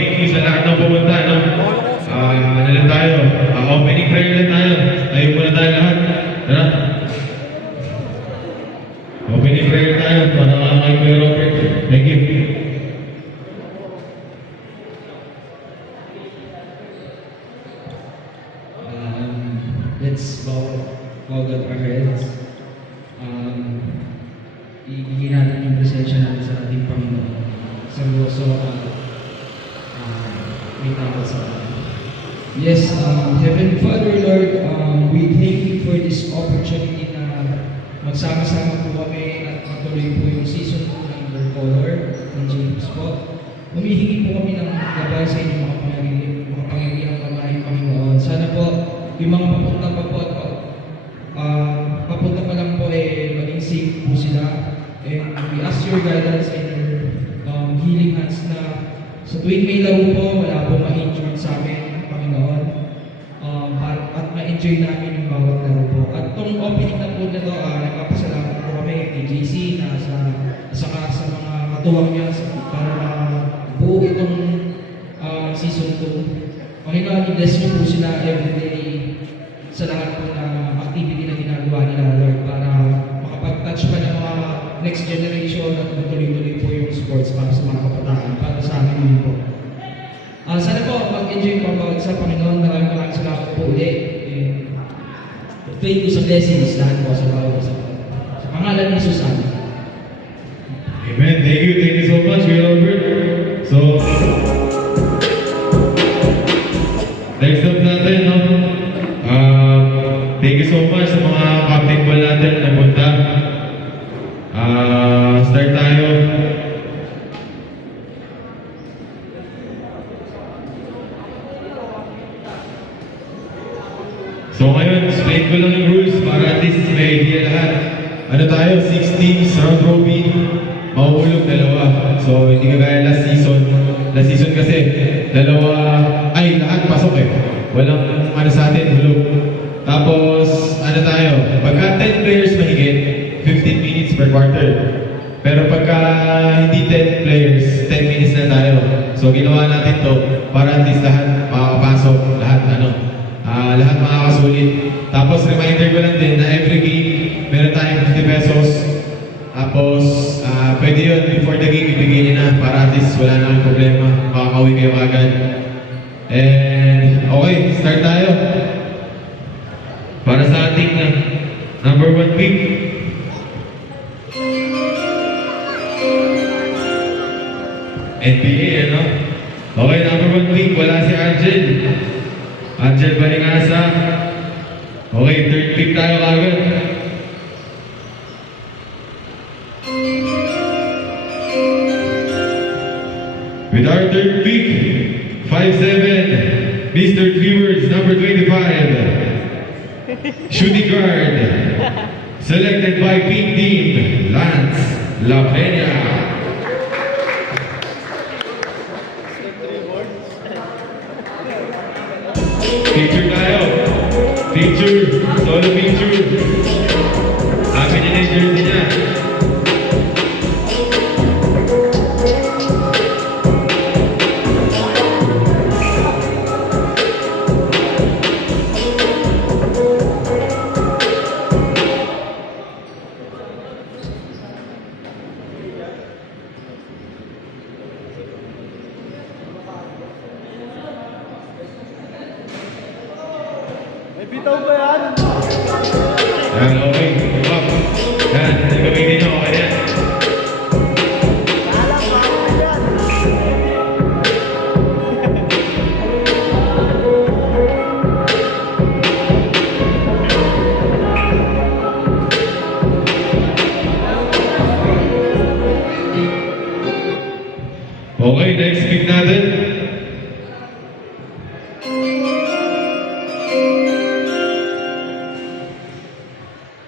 thank you sa lahat ng pumunta, no? Ano lang tayo? Opening prayer lang tayo. Tayo muna tayo lahat. Tara. Opening prayer tayo para kay Kuya Robert. Thank you. Let's bow down our heads. Ibigay natin yung presensya natin sa ating Panginoon. Seryoso at may tawag sa atin. Yes, Heavenly Father, Lord, we thank you for this opportunity na magsama-sama po kami at matuloy po yung season 2 ng Your Color ng James po. Humihingi po kami ng gabay sa inyong mga pangyayang kamay, Panginoon. Sana po, yung mga papunta pa po at papunta pa lang po maging safe po sila. And we ask your guidance and your healing hands na sa tuwing may laro po, wala po ma-injured sa amin, Panginoon. At ma-enjoy namin yung bawat laro po. At itong opening na po na ito, nagpapasalamat po kami kay JC na sa mga katuwang niya para buo itong season 2. Panginoon, i-bless niyo po sila everyday sa lahat po na activity na ginagawa nila, Lord, para makapag-touch pa ng mga next generation at matuloy-tuloy po yung sports para sa mga kabataan, para sa amin din po. Sana po mag-enjoy po bawat sa Panginoon. Maraming salamat po ulit. Pray po sa blessings lahat po sa bawat isa po. Sa pangalan ni Jesus, amen. Amen. Thank you so much, Kuya Robert. So, next up natin, no? Thank you so much sa mga captain ball natin na punta. Start tayo. So ngayon, explain ko lang yung rules para at least may idea lahat. Ano tayo? 6 teams, round robin, mahuhulog dalawa. So hindi kagaya last season. Last season kasi, lahat pasok eh. Walang sa atin, hulog. Tapos, tayo? Pagka 10 players mahigit, 15 minutes per quarter. Pero pagka hindi 10 players, 10 minutes na tayo. So ginawa natin to para at least lahat makakapasok, lahat makakasulit. Tapos reminder ko lang din na every game, meron tayong 50 pesos. Tapos, pwede yun before the game, ibigay niyo na para at least wala na problema. Makakauwi kayo agad. And, okay, start tayo. Para sa ating number 1 pick. NBA, ano? Okay, number 1 pick, wala si Angel. Angel Balingasa. Okay, third pick tayo kagad. With our third pick, 5'7", Mr. Dreamers, number 25. Shooting guard, selected by Pink Team, Lance La Peña. Picture tayo. Picture, solo picture. Akin yun yung jersey niya. Bitaw ba yan? Yan, okay. Up. Yan, gamitin nyo. Okay yan. Alam, bakit yan? Okay, next pick natin.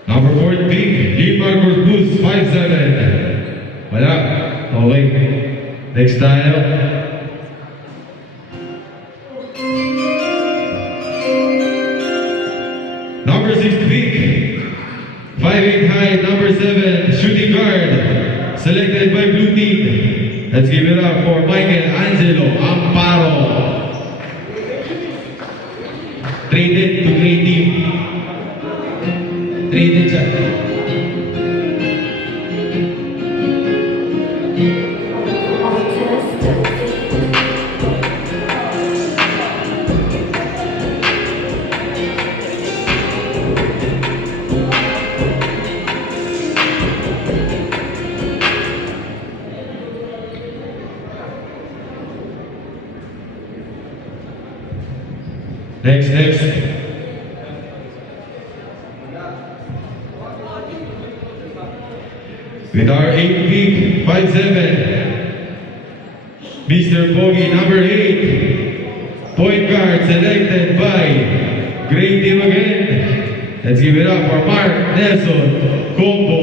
Number 4 pick, Marcos Boost, 5'7". Wala. Okay. Next tayo. Number 6 pick, 5'8" high, number 7, shooting guard, selected by Blue Team. Let's give it up for Michael Angelo Ampa. Next. With our 8 pick, 5'7", Mr. Bogey, number 8. Point guard selected by Great Team again. Let's give it up for Mark Nelson Combo.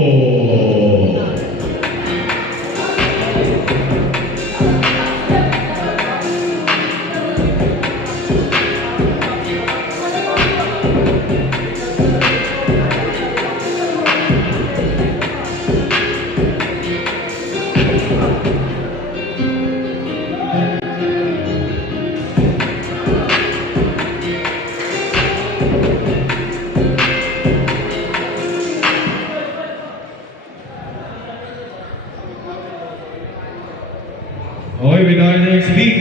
Okay, with our next pick,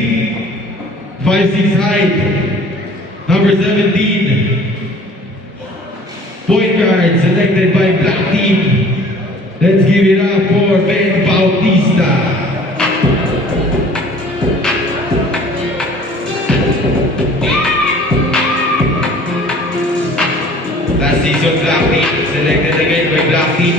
5'6" height, number 17. Point guard selected by Black Team. Let's give it up for Ben Bautista. Last season, Black Team selected again by Black Team.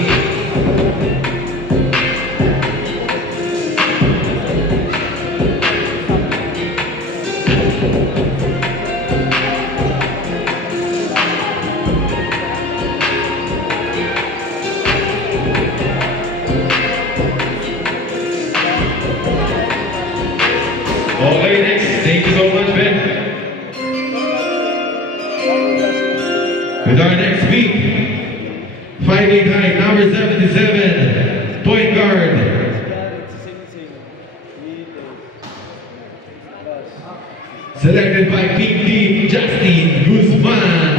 Okay, next. Thank you so much, Ben. With our next pick, 5'8" height, number 77, point guard. Selected by Pink Team, Justin Guzman.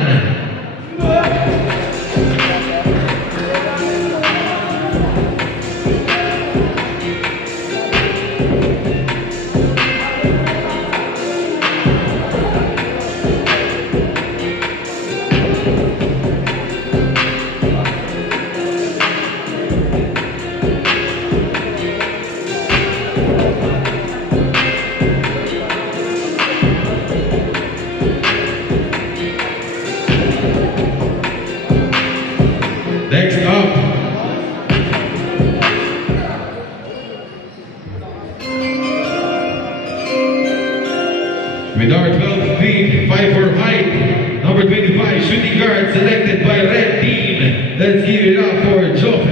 Next up, with our 12 feet, 5'4" height, number 25, shooting guard selected by Red Team. Let's give it up for Joel.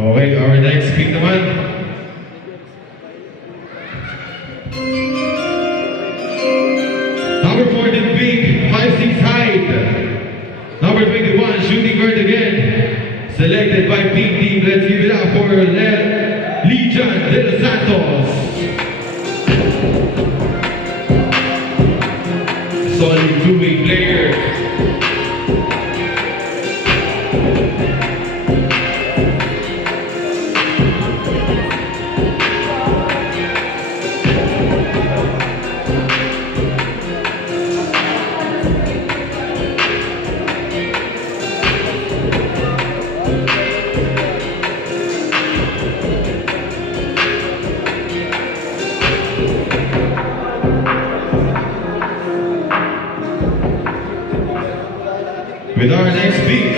Okay, our next pick naman. Number 14 pick, 5'6" height. Number 21, shooting guard again. Selected by Pink Team. Let's give it up for Legion de los Santos. Solid two-way player. With our next pick,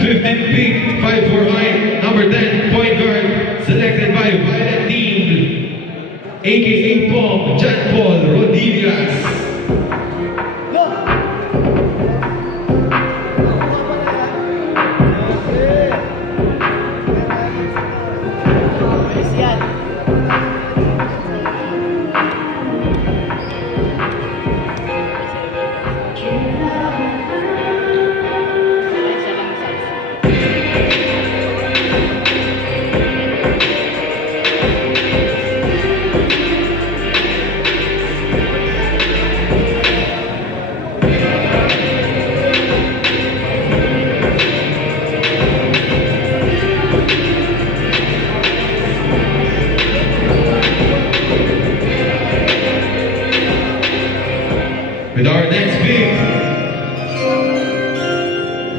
15th pick, 5'4" height, number 10, point guard, selected by Violet Team, aka Pong, John Paul Rodriguez. With our next pick,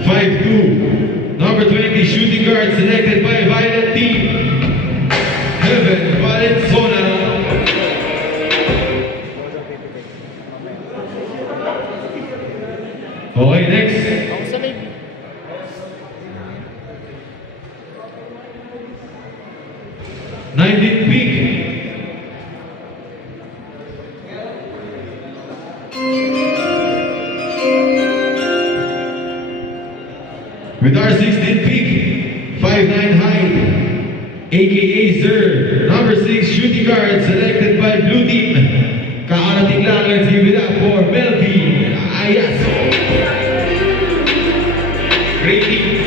5'2", number 20 shooting guard selected by Violet Team, Heaven Valenzuela. Okay, next. 19th pick. With our 16th pick, 5'9" height, aka Zer, number 6 shooting guard selected by Blue Team. Kakarating lang, let's give it up for Melvin Ayaso. Great team.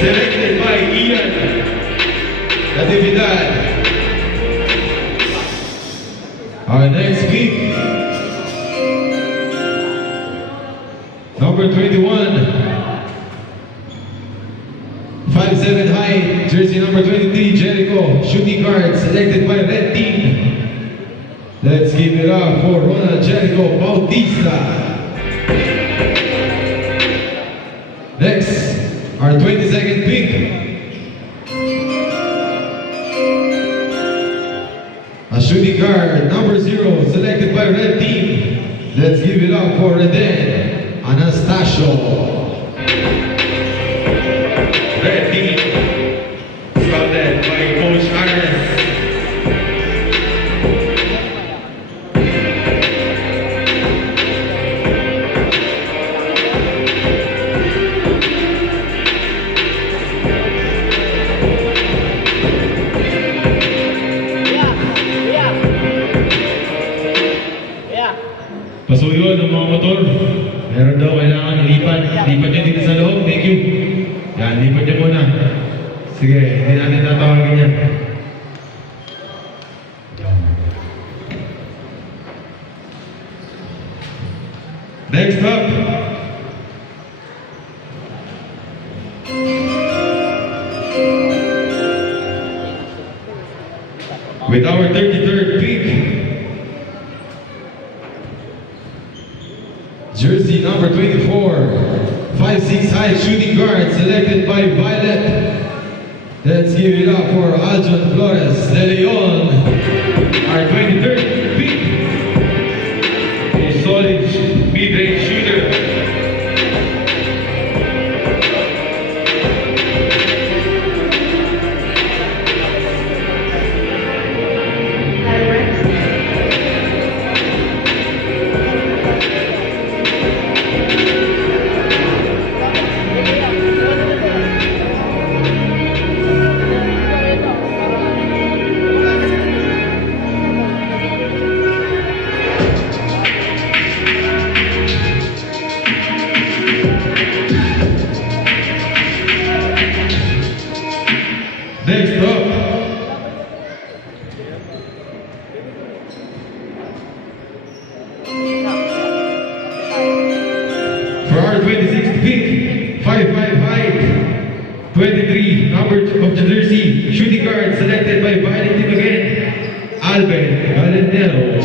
Selected by Ian Natividad. Our next pick, number 21, 5'7" height, jersey number 23, Jericho, shooting guard selected by Red Team. Let's give it up for Ronald Jericho Bautista. Next, our 22nd pick, a shooting guard, number 0, selected by Red Team. Let's give it up for Reden Anastasio. Red Team, scouted by Coach Ares. Pasuyo ng mga motor. Meron daw kailangan ilipat. Lipat nyo dito sa loob. Thank you. Yan, lipat nyo muna. Sige, hindi natin tatawagin yan. Next up. With our 33rd pick, jersey number 24, 5'6" high shooting guard selected by Violet. Let's give it up for Aljon Flores de Leon, our 23rd pick. A solid mid-range shooter. Next up, for our 26th pick, 5'5" height, 23, number of the jersey, shooting guard selected by Violet Team again, Alben Galendero.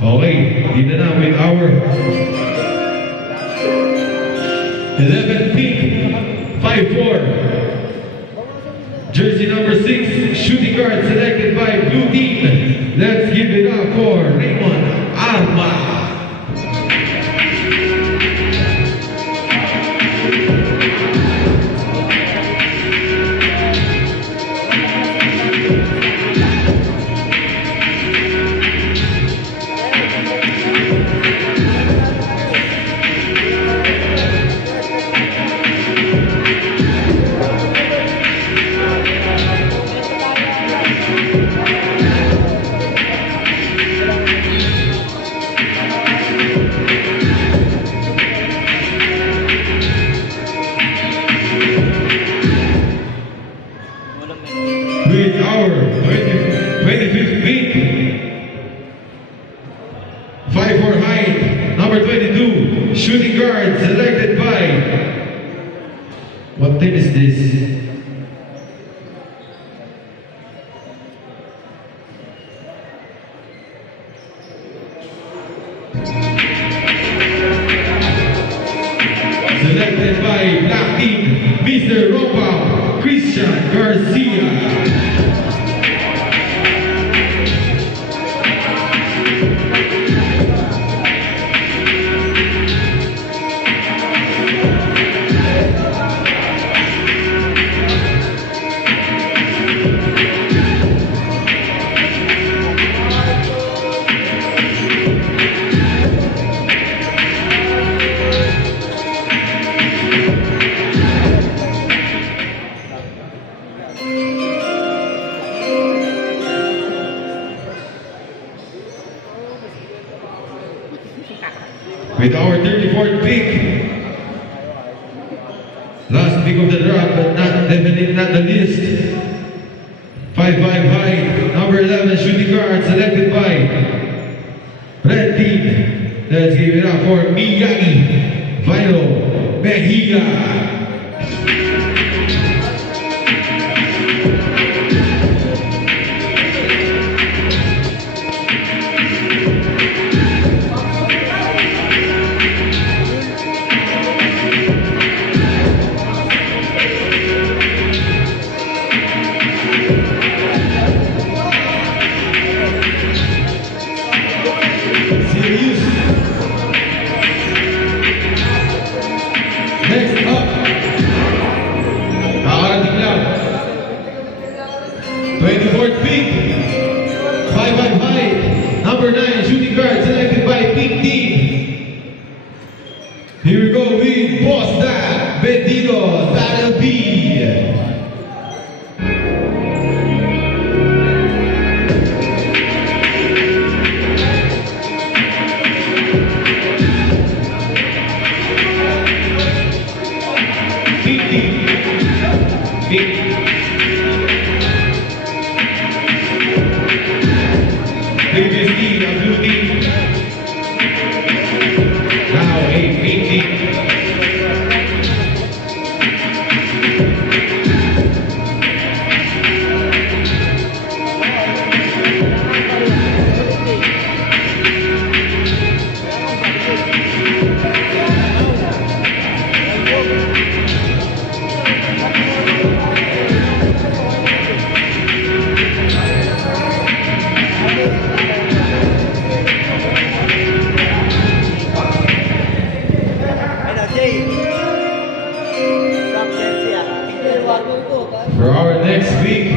Okay, dito na with our 11th pick, 5'4", jersey number 6, shooting guard selected by Blue Team. Let's give it up for Raymond Arma. What team is this? Selected by Black Team, Mr. Ropa Christian Garcia. With our 34th pick, last pick of the draft, but definitely not the least. 5'5" height, number 11 shooting guard, selected by Red Team. Let's give it up for Miyagi Vino Mejia. Next up, kakarating lang. 24th pick, 5'5" height, number 9 shooting guard, selected by Pink Team. Here we go with Boss Dad, Bendito, Battle B. Previously a blue team, now a pink team. For our next pick,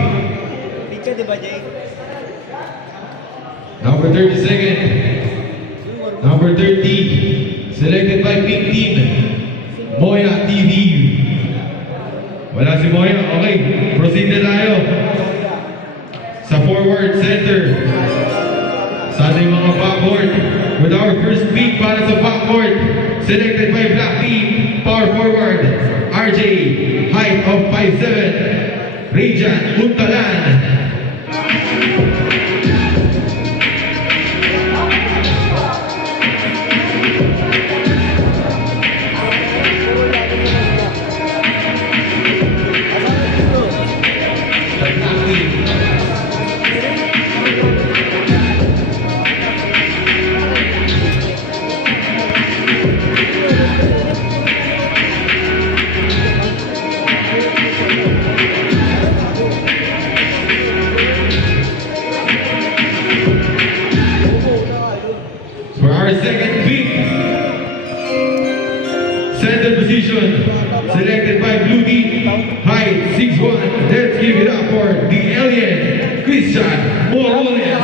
number 32nd, number 30, selected by Pink Team, Moya TV. Wala si Moya, okay, proceed na tayo sa forward center, sa ating mga backcourt. With our first pick para sa backcourt, selected by Black Team, power forward, RJ, height of 5'7", Rajan Untalan. For our second pick, center position, selected by Blue Team, height 6'1". Let's give it up for the alien, Christian Morones.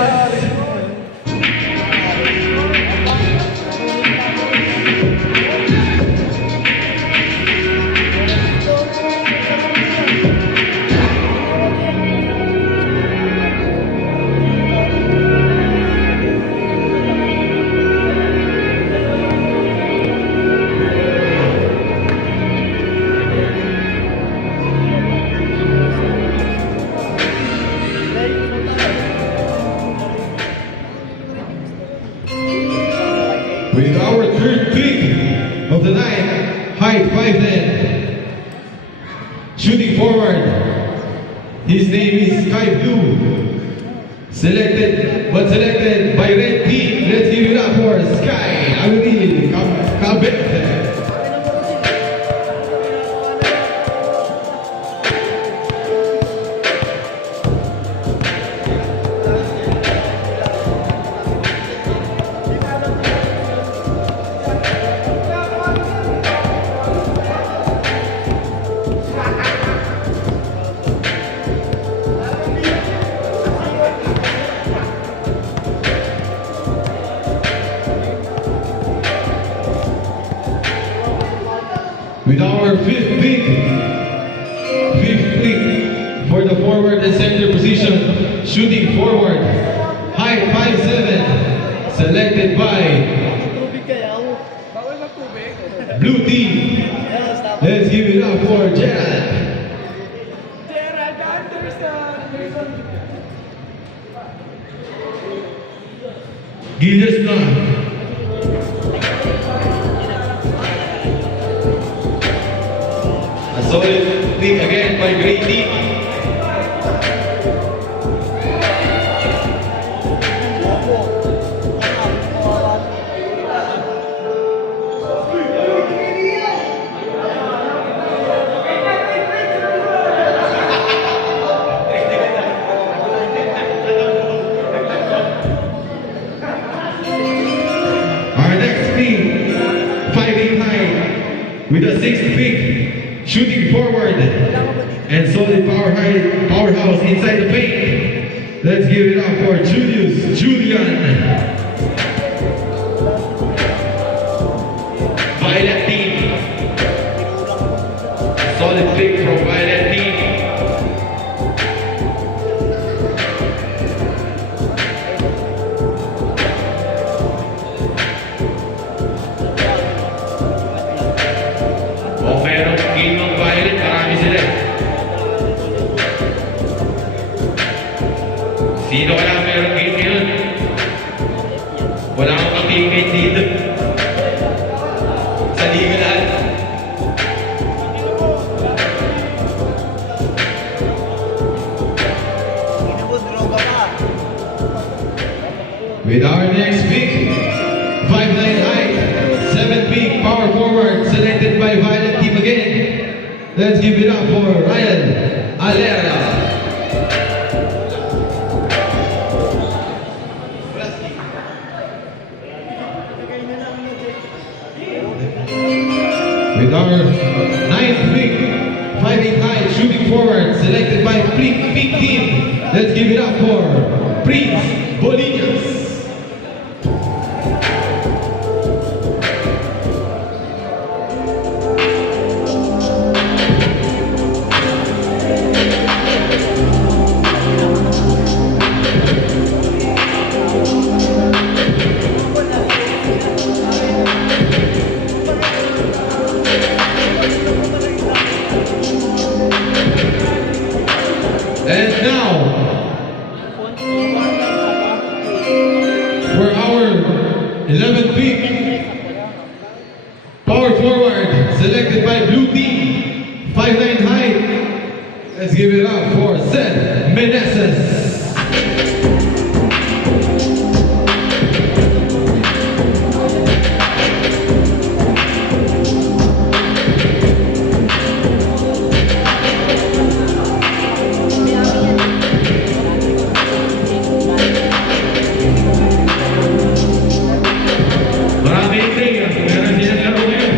shooting forward. His name is Sky Blue. Selected by red team. Let's give it up for Sky Avril Cabete. With our fifth pick for the forward and center position, shooting forward, height 5'7", selected by Tubig kayo. Bawal magtubig. blue team. Let's give it up for Gerald. Gerald Anderson. Gilesman. A solid pick again by Grey Team. Our next team, 5'8" high, with a sixth pick, shooting forward and solid powerhouse inside the paint. Let's give it up for Julian. Violet team. Solid pick from Violet team. O merong game ng Violet, marami sila. Sino kaya merong game ngayon? Wala akong kapigay dito. Sa liga lahat. With our next pick, 5'9" height, 7 pick, power forward, selected by Violet team again. Let's give it up for Ryan Alera. With our 9th pick, 5'8" height, shooting forward, selected by Pink team. Let's give it up for Prince Bolinas. And now, for our 11th pick, power forward, selected by blue team, 5'9" height. Let's give it up for Seth Meneses. Maraming intriga, meron silang laro ngayon.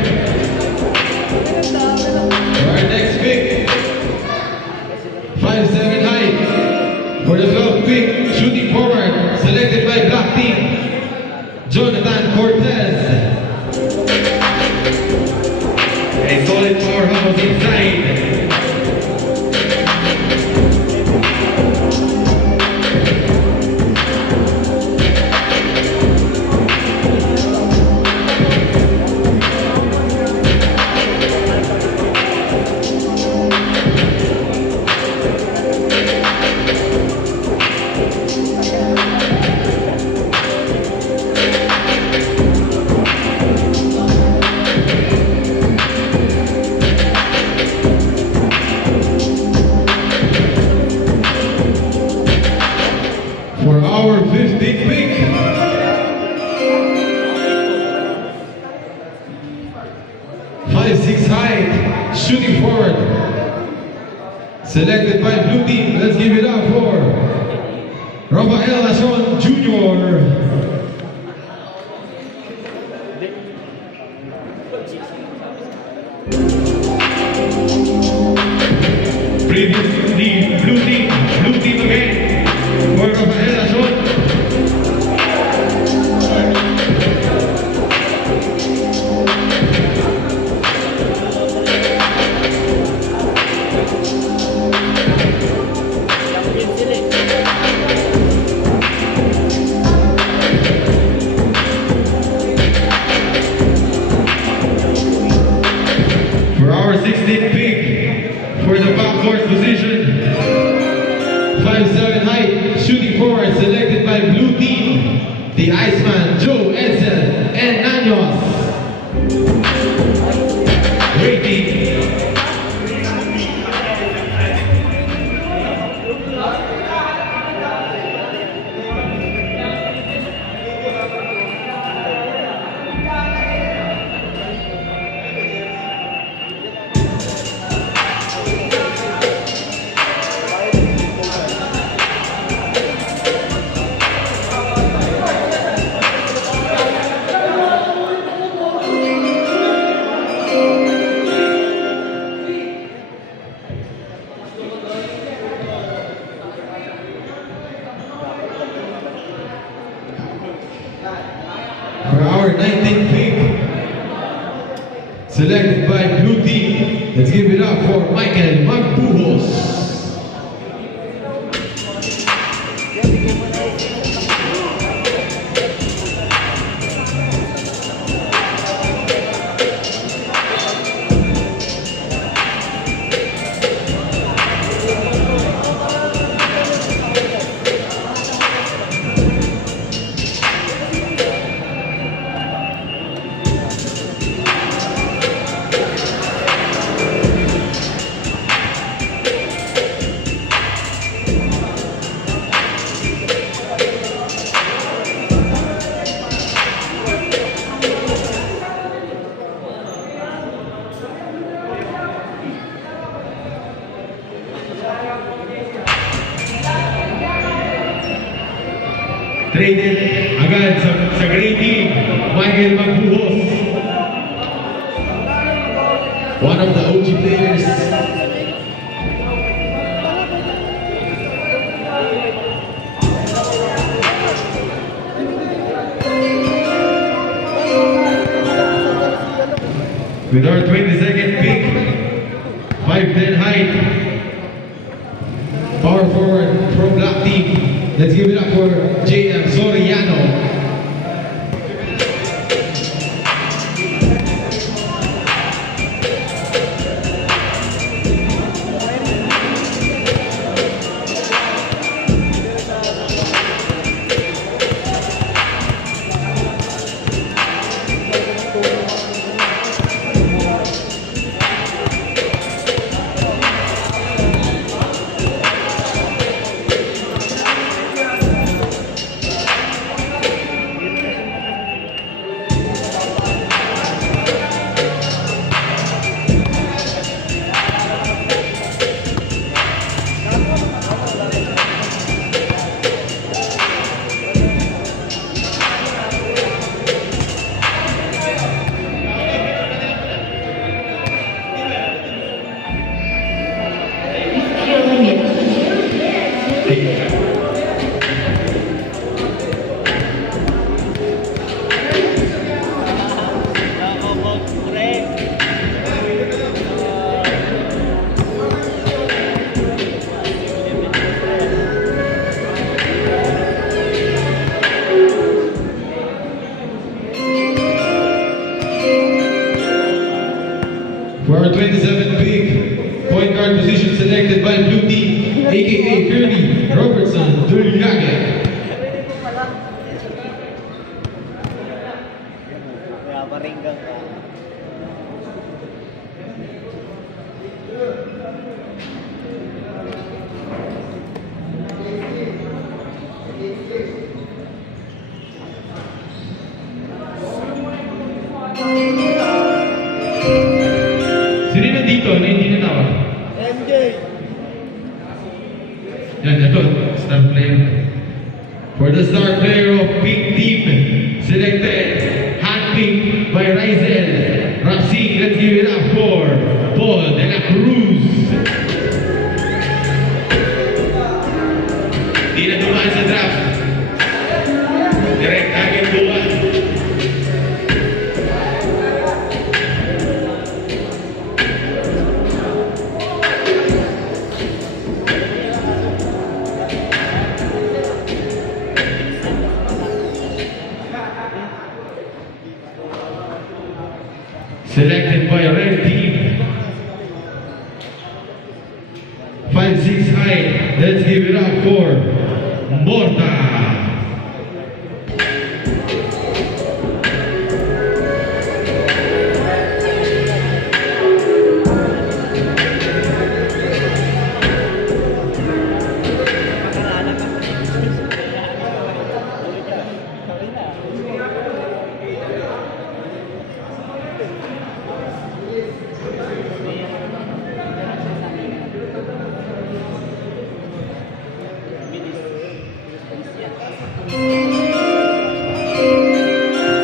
For our next pick, 5'7" height. For the 12th pick, shooting forward, selected by black team, Jonathan Cortez. A solid powerhouse inside. forward. Selected by blue team. Let's give it up for Rafael Ason Jr. Previously, blue team again for Rafael Ason. For our 16th pick, for the backcourt position, 5'7" height, shooting forward, selected by blue team, the Iceman, Joe Edson and Nanyos. Rating. For our 19th pick, selected by blue team, let's give it up for Michael Magbuhos. Traded agad sa grade team, Michael Magbuhos. One of the OG players. With our 22nd pick, 5'10" height, power forward from black team. Let's give it up for JM Soriano. For our 27th pick, point guard position selected by blue team, aka Fernie Robertson Dulyage. Sino nandito na hindi na MJ. Yan, ito, star player. For the star player of Pink Team, selected, handpicked by Rizel, Roxy, let's give it up for Paul de la Cruz. Di na dumaan sa draft. Direct agad dumaan. Selected by Red Team. 5'6" height. Let's give it up for Morta.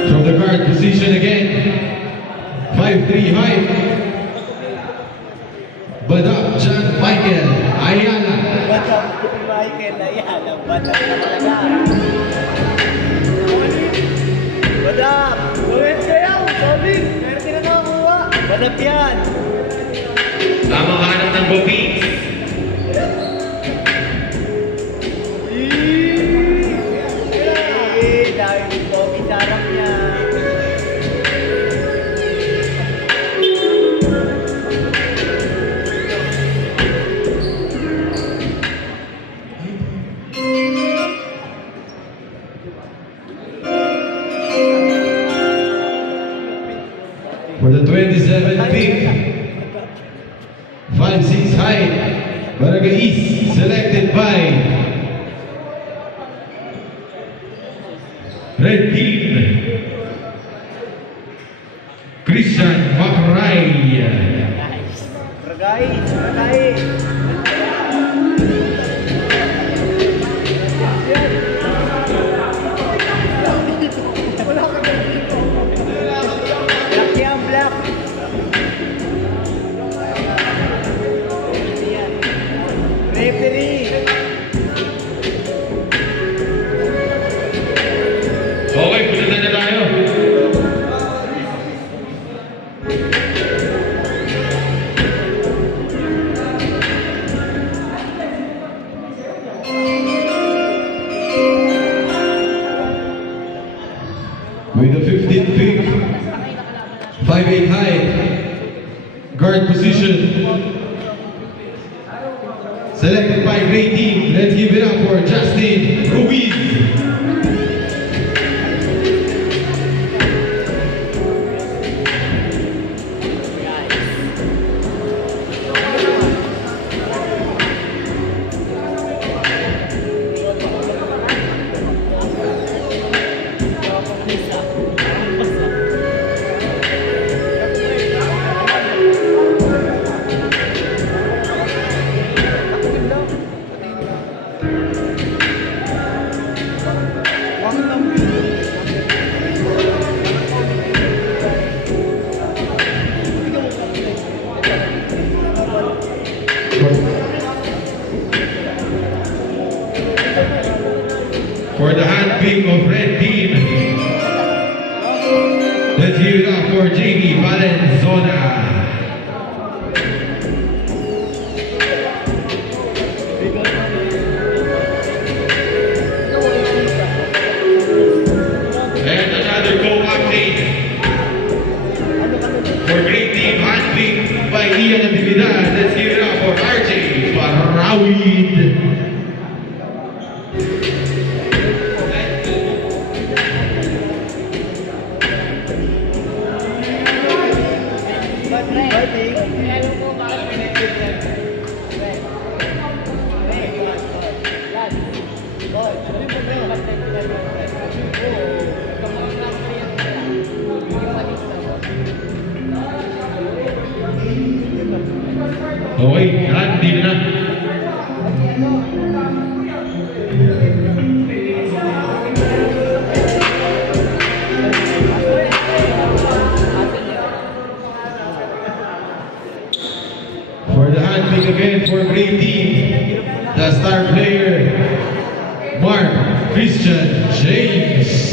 From the guard position again. 5'3" height. Badap John Michael Ayala. Bata, Michael, ayan. Ang bata na talaga. Bata, gawin kayo. Sabi, meron na nakakuha. Badap yan. Tamang hanap ng Bobby. Dahil dito, isarap niya. For the 27th pick, 5'6" height, Barangay East, selected by Red Team, Christian Macray. Ragay, ragay. Wala ka na dito. Black yan, black. Referee. Okay, punta na tayo. With the 15th pick, 5'8" height, guard position, selected by Great Team. Let's give it up for Justin Ruiz. For the handpick of Red Team, let's give it up for Jamie Valenzuela. And another co-update for Great Team, handpicked by Ian Natividad. Let's give it up for RJ Parawid. Okay, yan, hindi na. For the hand pick again for Green Team, the star player, Mark Christian James.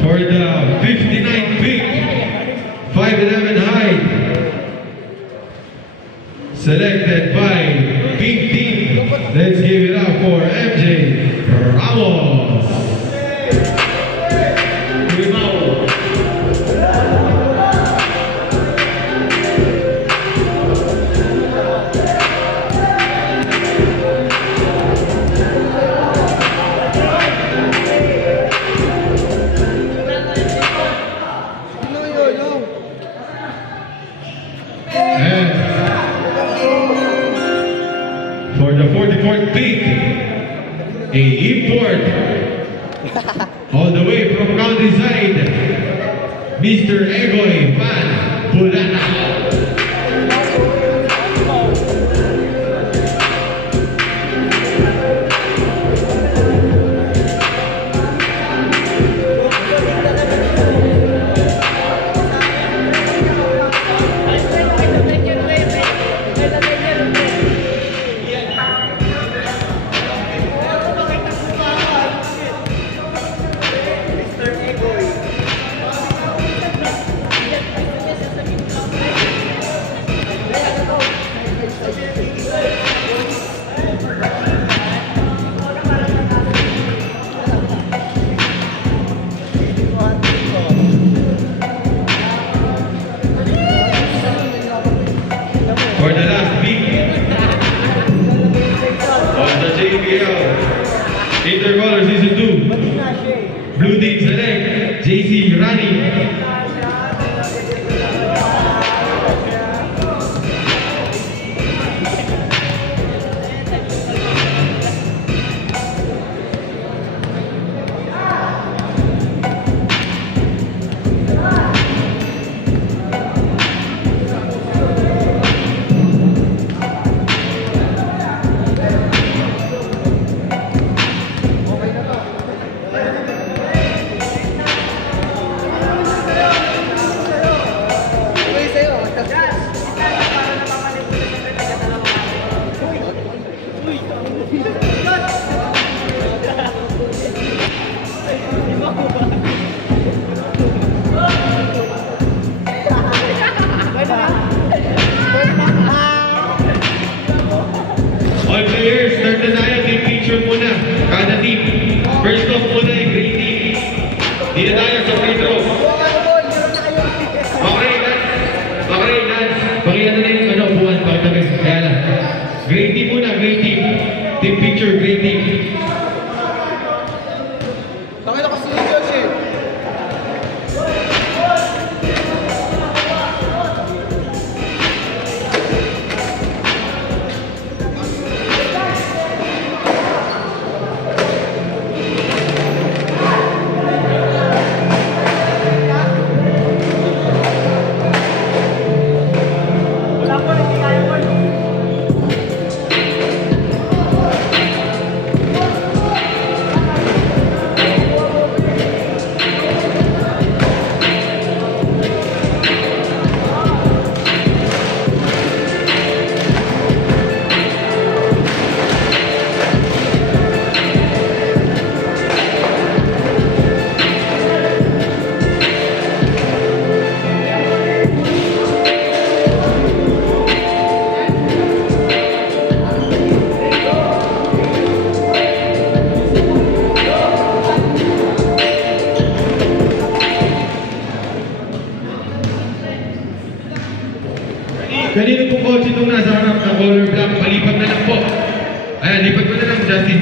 For the 59 pick, 5'11" height, selected by Pink Team. Let's give it up for MJ Ramos. Rimao. And for the 44th pick, a import all the way from countryside, Mr. Egoy Van Bulana. For the last week of the JPL Intercolor Season 2, Blue Team select JC Rani.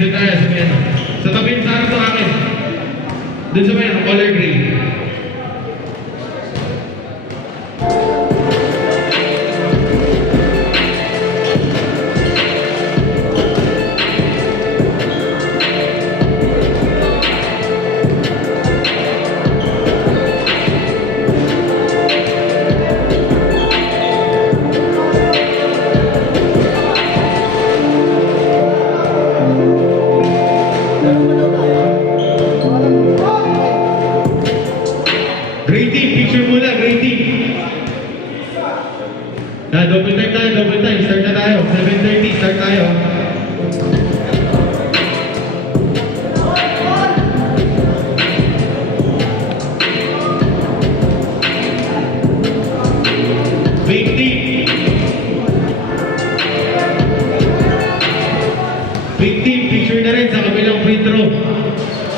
Doon tayo sa may ano. Sa tabi sa harap ng akin. Doon sa may ano, color green. Grade team, picture muna, grade team. Double time tayo, double time. Start na tayo. 7:30, start tayo. Fake team. Fake team, picture na rin sa kabilang free throw.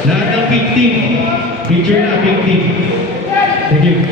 Lahat ng fake team. Picture na, fake team. Thank you.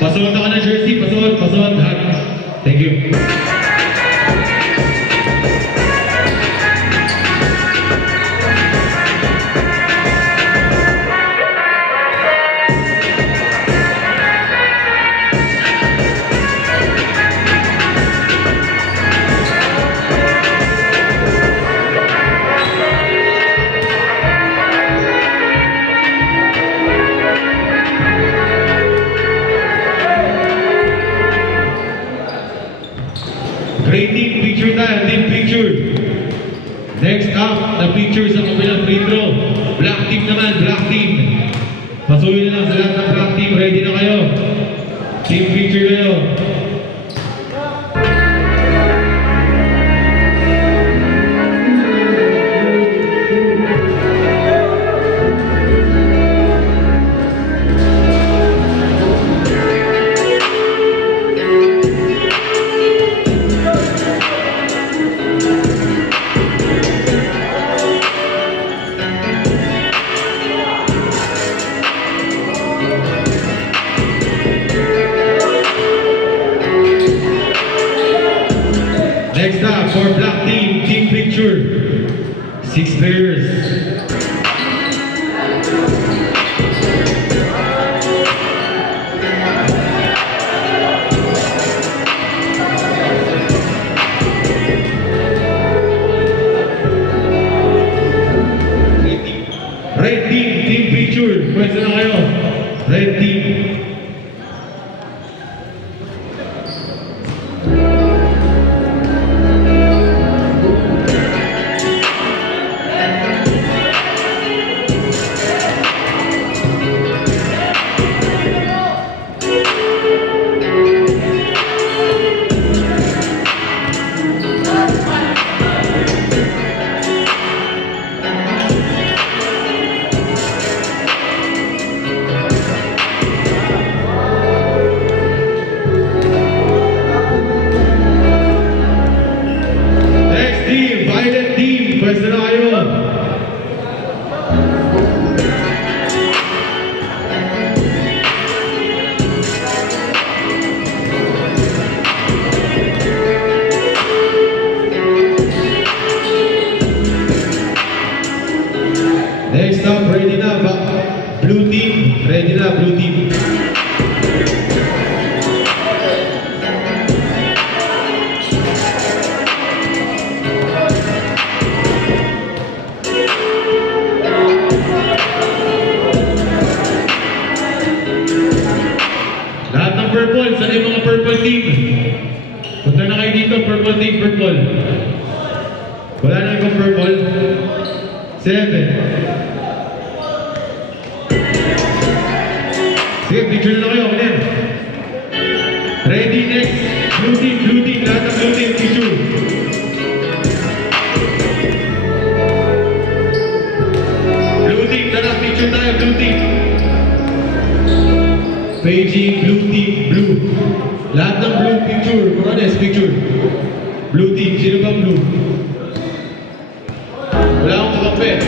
Pasuot ako ng jersey, pasuot, lahat. Thank you. Great team picture tayo, team picture. Next up, na picture sa kabilang free throw. Black team naman, black team. Pasuyin na lang sa lahat ng black team. Ready na kayo? Team picture kayo. Next up, for black team, team picture. 6 players. Red team, team picture. Pwede na kayo. Red team. Violet team, pwede na kayo. Next up, ready na, blue team. Ready na, blue team. purple team, purple. Wala na ibang purple. 7. Sige, picture na kayo. Ulit. Ready, next. Blue team. Lahat ng blue team, picture. Blue team, tara, picture tayo, blue team. Paging, blue team, blue. Lahat ng blue, picture. Corones, picture. Blue team, sino bang blue? Wala akong kakampi.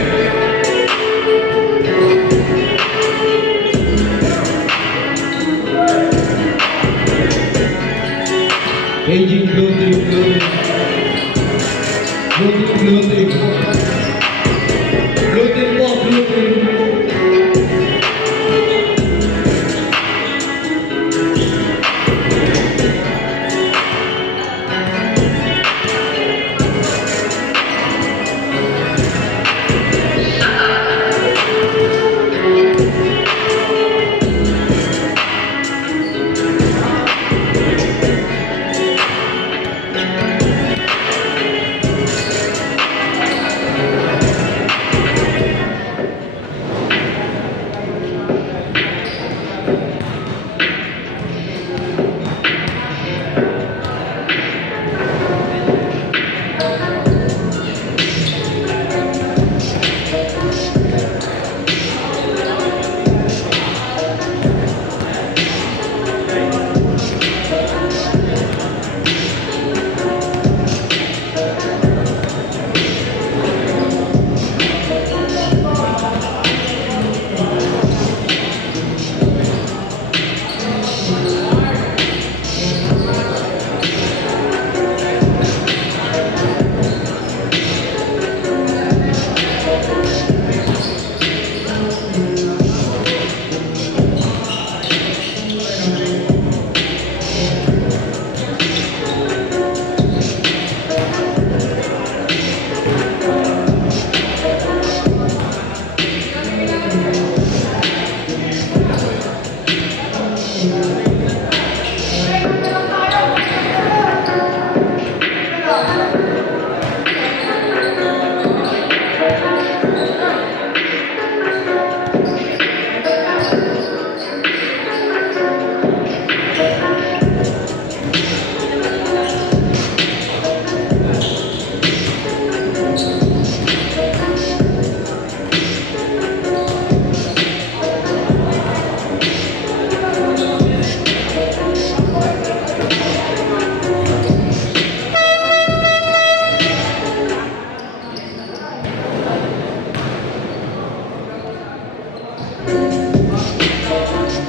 Aging blue team. Blue team. Blue team po, blue team.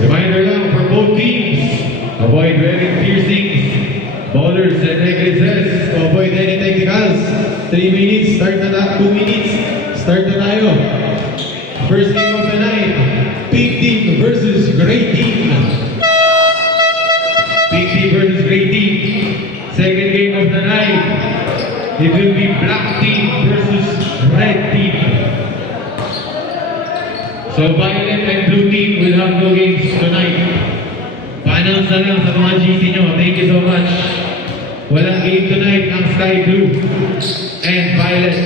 Reminder lang for both teams, avoid wearing piercings, bowlers and necklaces to avoid any technicals. 3 minutes, start na 2 minutes, start na tayo. First game of the night, Pink Team versus Gray Team. Pink Team versus Gray Team. Second game of the night, it will be Black Team versus Red Team. So Violet and Blue Team will have no games tonight. Pa-announce na lang sa mga GC nyo. Thank you so much. Walang game tonight ang Sky Blue and Violet.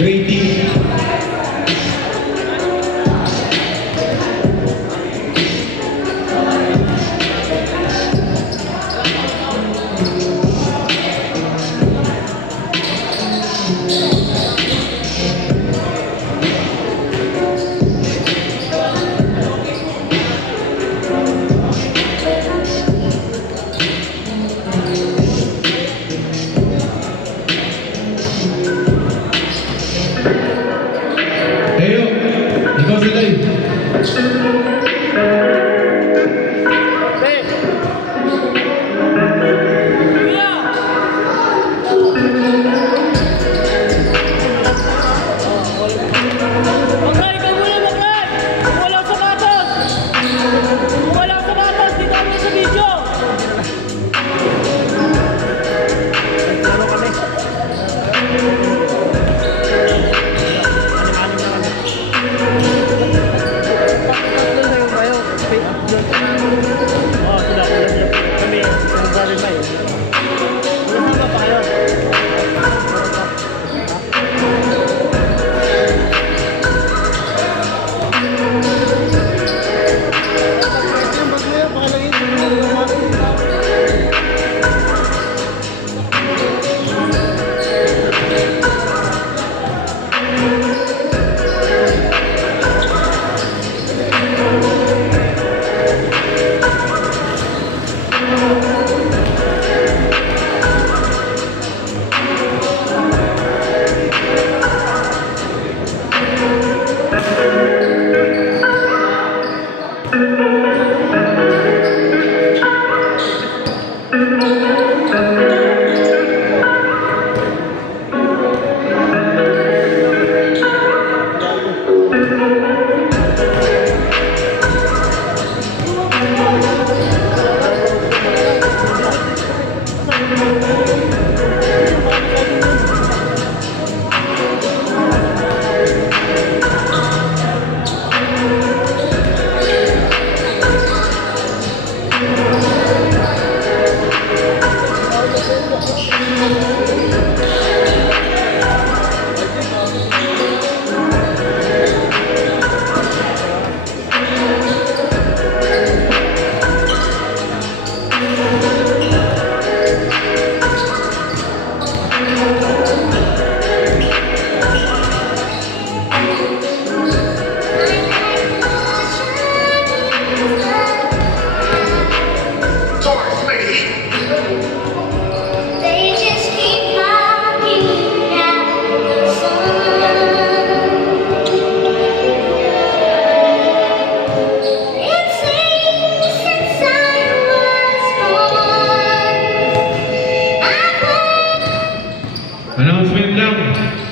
Great team.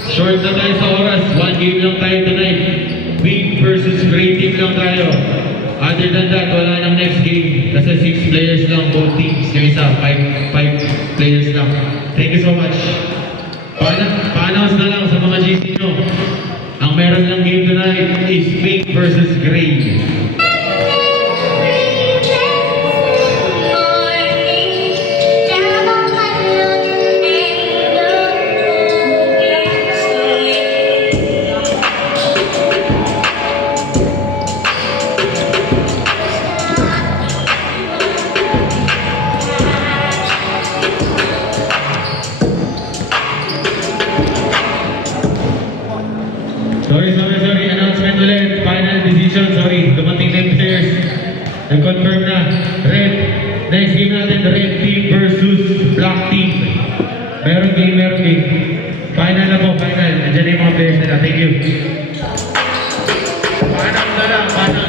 Short na tayo sa oras. One game lang tayo tonight. Big versus great team lang tayo. Other than that, wala nang next game. Kasi 6 players lang, both teams. Yung isa, 5 players lang. Thank you so much. Pa-announce na lang sa mga GC nyo. Ang meron lang game tonight is Pink versus Gray. Sorry. Announcement ulit. Final decision. Sorry. Dumating na yung players. Nag-confirm na. Red. Next game natin, Red Team versus Black Team. Meron game. Final na po, final. Andiyan na yung mga players nila. Thank you. Paano na lang, paano?